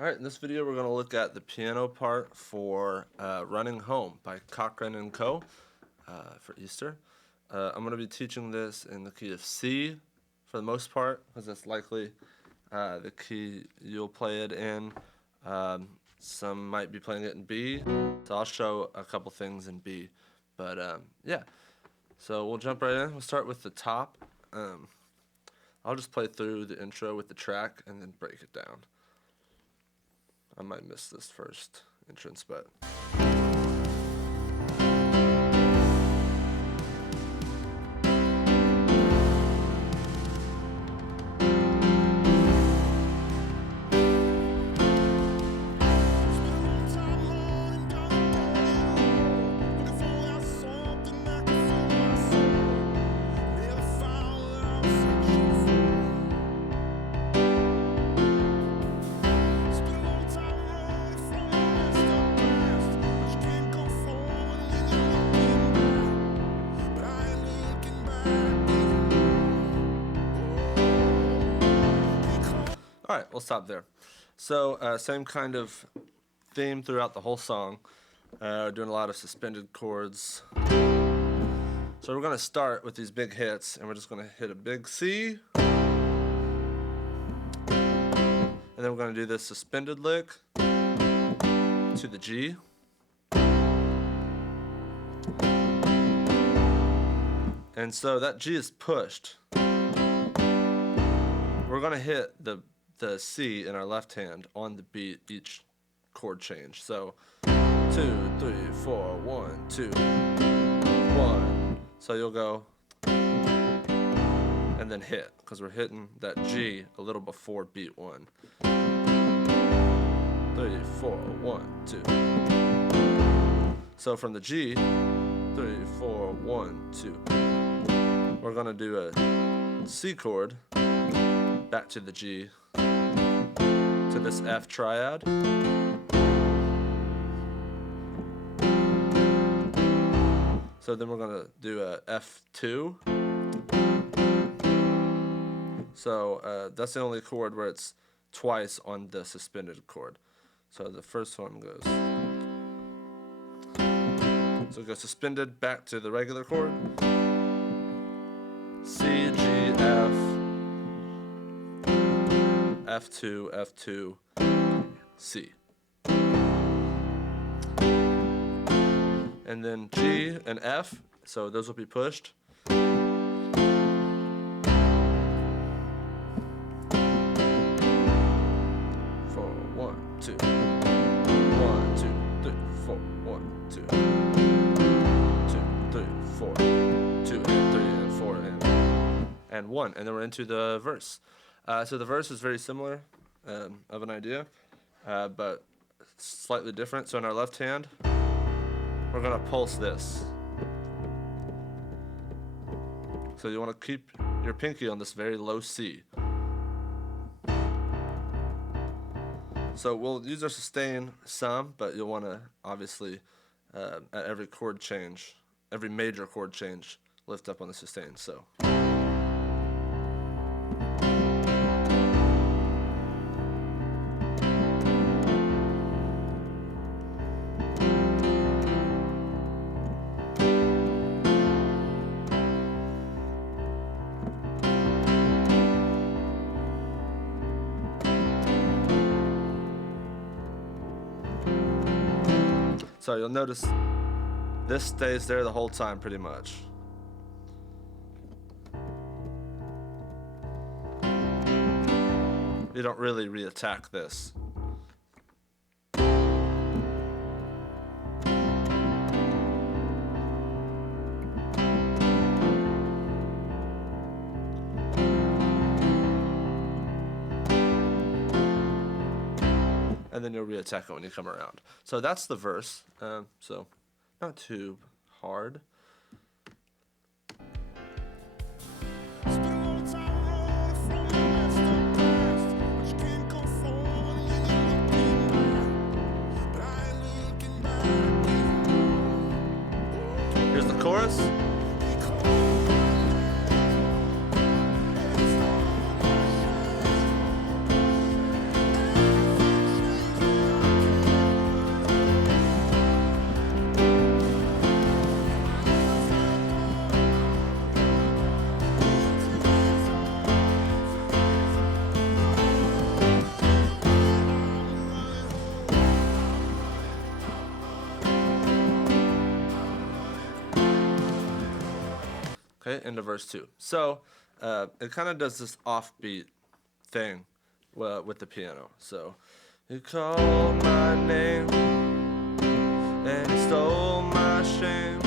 Alright, in this video we're going to look at the piano part for Running Home by Cochran and Co. For Easter. I'm going to be teaching this in the key of C for the most part, because that's likely the key you'll play it in. Some might be playing it in B, so I'll show a couple things in B. But yeah, so we'll jump right in. We'll start with the top. I'll just play through the intro with the track and then break it down. I might miss this first entrance, but... Alright, we'll stop there. So, same kind of theme throughout the whole song. Doing a lot of suspended chords. So we're going to start with these big hits, and we're just going to hit a big C. And then we're going to do this suspended lick to the G. And so that G is pushed. We're going to hit the C in our left hand on the beat each chord change. So 2, 3, 4, 1, 2, 1. So you'll go and then hit, because we're hitting that G a little before beat 1. 3, 4, 1, 2. So from the G, 3, 4, 1, 2. We're gonna do a C chord back to the G, to this F triad. So then we're going to do a F2. So that's the only chord where it's twice on the suspended chord. So the first one goes. So it goes suspended back to the regular chord. C, G, F. F2, F2, C. And then G and F, so those will be pushed. For 1, 2. 1, 2, 3, 4, 1, 2. 2, 3, 4. 2 and 3 and 4 and 1. And then we're into the verse. So the verse is very similar of an idea, but slightly different. So in our left hand, we're going to pulse this. So you want to keep your pinky on this very low C. So we'll use our sustain some, but you'll want to obviously at every chord change, every major chord change, lift up on the sustain. So. So you'll notice this stays there the whole time pretty much. You don't really re-attack this. And then you'll re-attack it when you come around. So that's the verse. So not too hard. Here's the chorus. Okay, into verse 2. So it kind of does this offbeat thing with the piano. So, you called my name and you stole my shame.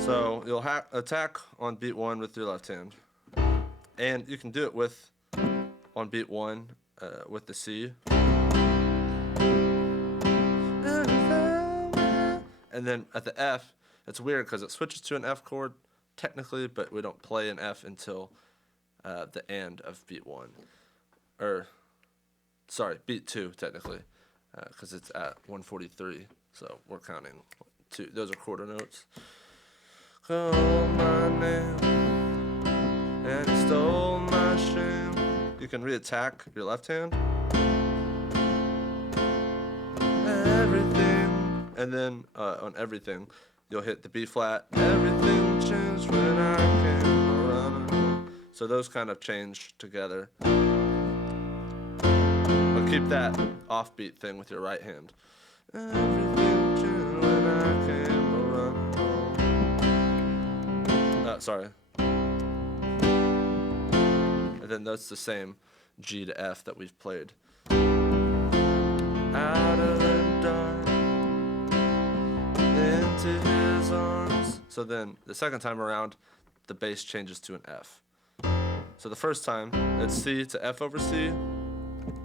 So you'll attack on beat 1 with your left hand, and you can do it with on beat 1 with the C. And then at the F, it's weird because it switches to an F chord technically, but we don't play an F until the end of beat 1. Or, sorry, beat 2 technically, because it's at 143. So we're counting 2. Those are quarter notes. Call my name and you stole my shame. You can re-attack your left hand. Everything. And then on everything, you'll hit the B flat. Everything changed when I came around. So those kind of change together. But keep that offbeat thing with your right hand. Everything changed when I came around. Sorry. And then that's the same G to F that we've played. Out of the dark, into his arms. So then the second time around, the bass changes to an F. So the first time, it's C to F over C,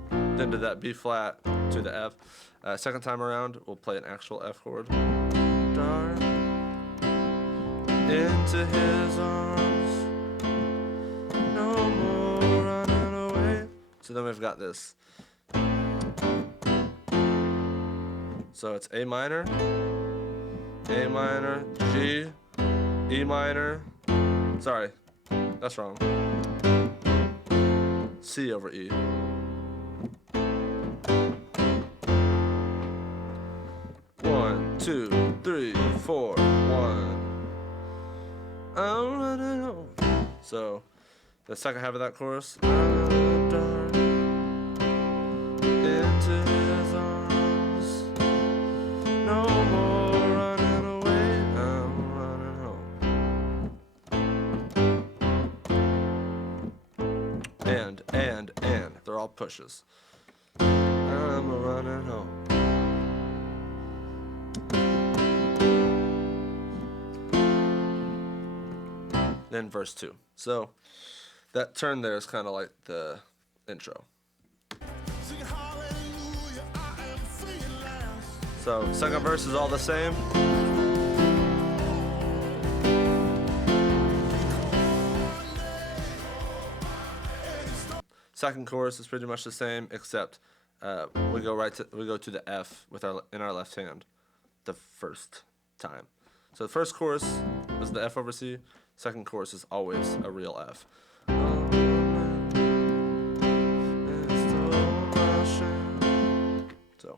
then to that B flat to the F. Second time around, we'll play an actual F chord. Dark, into his arms, no more running away. So then we've got this. So it's A minor, G, E minor, sorry, that's wrong, C over E. One, two, three, four, 1. I'm running home. So the second half of that chorus, out of the dark, into his arms, no more running away, I'm running home. And they're all pushes. I'm running home. Then verse 2. So that turn there is kind of like the intro. So second verse is all the same. Second chorus is pretty much the same, except we go to the F in our left hand the first time. So the first chorus is the F over C. Second chorus is always a real F. So.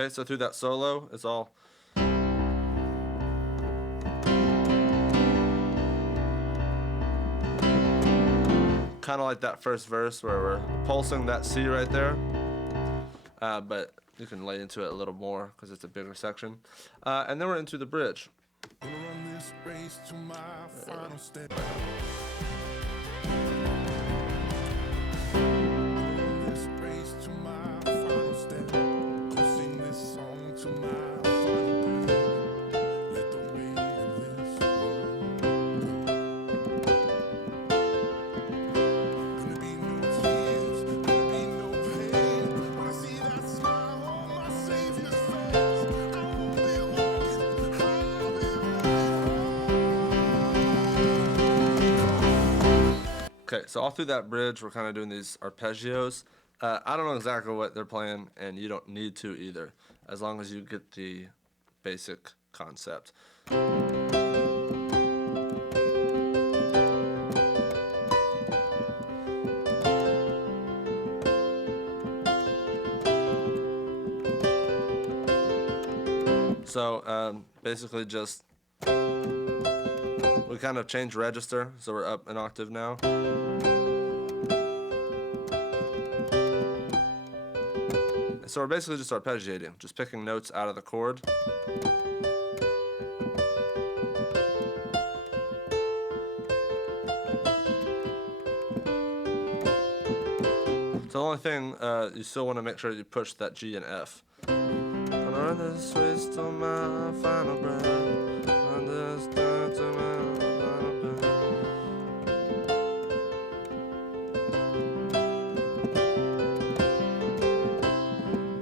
Okay, so through that solo, it's all kind of like that first verse where we're pulsing that C right there, but you can lay into it a little more because it's a bigger section. And then we're into the bridge. Gonna run this race to my final step. Okay, so all through that bridge, we're kind of doing these arpeggios. I don't know exactly what they're playing, and you don't need to either. as long as you get the basic concept. So basically just, we kind of changed register, so we're up an octave now. So we're basically just arpeggiating, just picking notes out of the chord. So the only thing, you still want to make sure you push that G and F. Run this race till my final breath. Run this time till my final breath.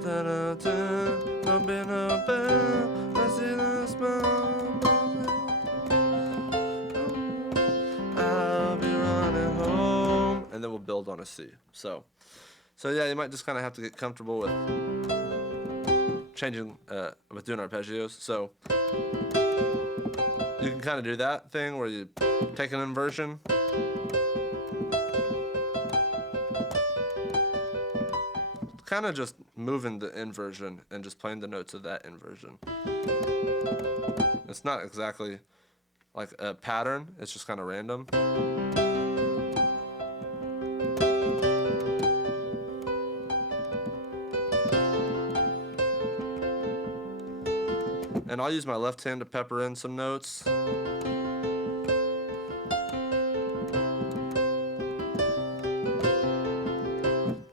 Da-da-da, don't be no bell. I see the smile. I'll be running home. And then we'll build on a C. So yeah, you might just kind of have to get comfortable with changing, with doing arpeggios. So you can kind of do that thing where you take an inversion, kind of just moving the inversion and just playing the notes of that inversion. It's not exactly like a pattern, it's just kind of random. And I'll use my left hand to pepper in some notes.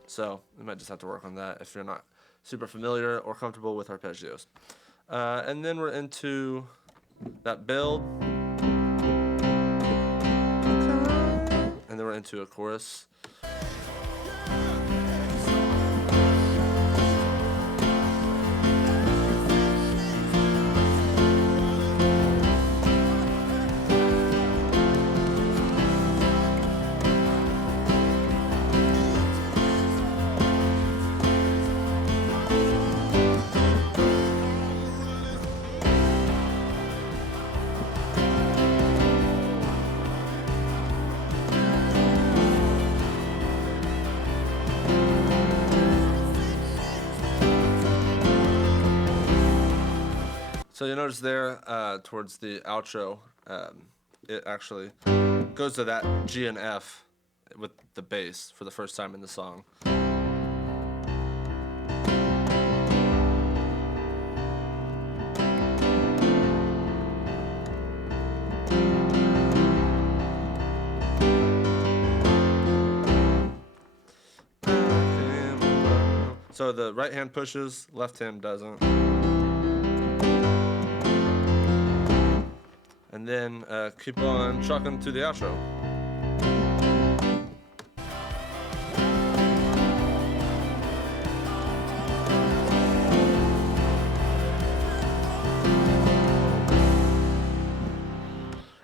So you might just have to work on that if you're not super familiar or comfortable with arpeggios. And then we're into that build. And then we're into a chorus. So you notice there, towards the outro, it actually goes to that G and F with the bass for the first time in the song. So the right hand pushes, left hand doesn't. And then keep on trucking to the outro.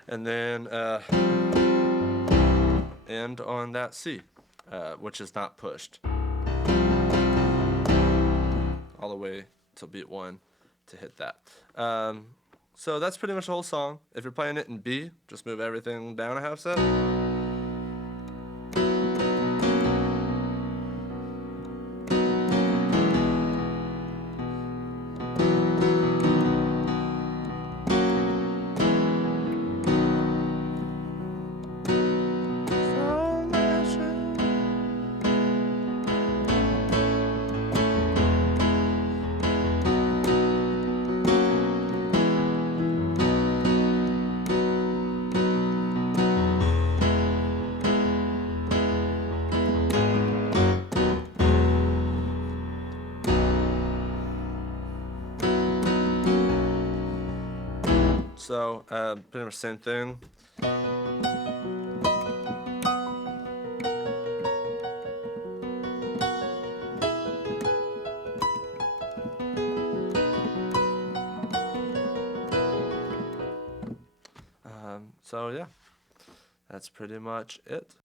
And then end on that C, which is not pushed. All the way to beat 1 to hit that. So that's pretty much the whole song. If you're playing it in B, just move everything down a half step. So pretty much same thing. So yeah, that's pretty much it.